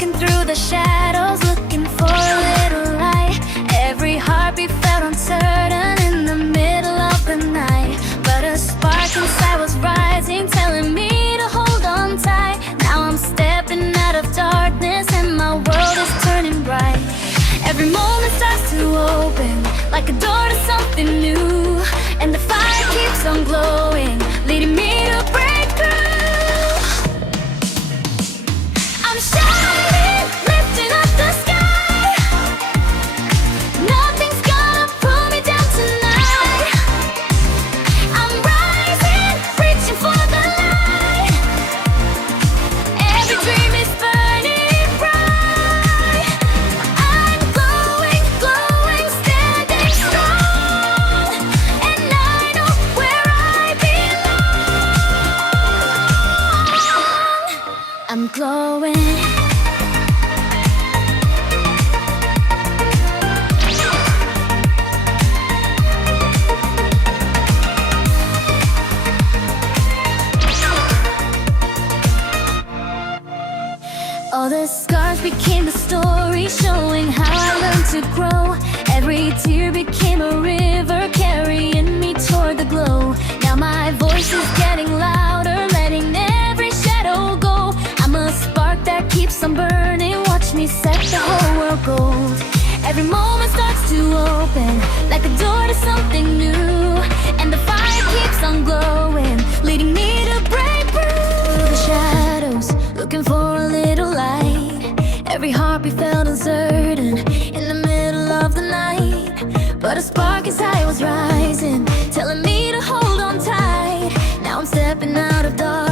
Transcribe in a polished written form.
walking through the shadows, looking for a little light. Every heartbeat felt uncertain in the middle of the night, but a spark inside was rising, telling me to hold on tight. Now I'm stepping out of darkness and my world is turning bright. Every moment starts to open, like a door to something new, and the fire keeps on glowing, leading me to break through. I'm shining, lifting up the sky. Nothing's gonna pull me down tonight. I'm rising, reaching for the light. Every dream is burning bright. I'm glowing, glowing, standing strong, and I know where I belong. I'm glowing. All the scars became the story, showing how I learned to grow. Every tear became a river, carrying me toward the glow. Now my voice is getting louder, letting every shadow go. I'm a spark that keeps on burning, watch me set the whole world gold. Every moment starts to open, like a door to something new, and the fire keeps on glowing, leading me to break through the shadows, looking for a little light. Every heartbeat felt uncertain in the middle of the night, but a spark inside was rising, telling me to hold on tight. Now I'm stepping out of dark.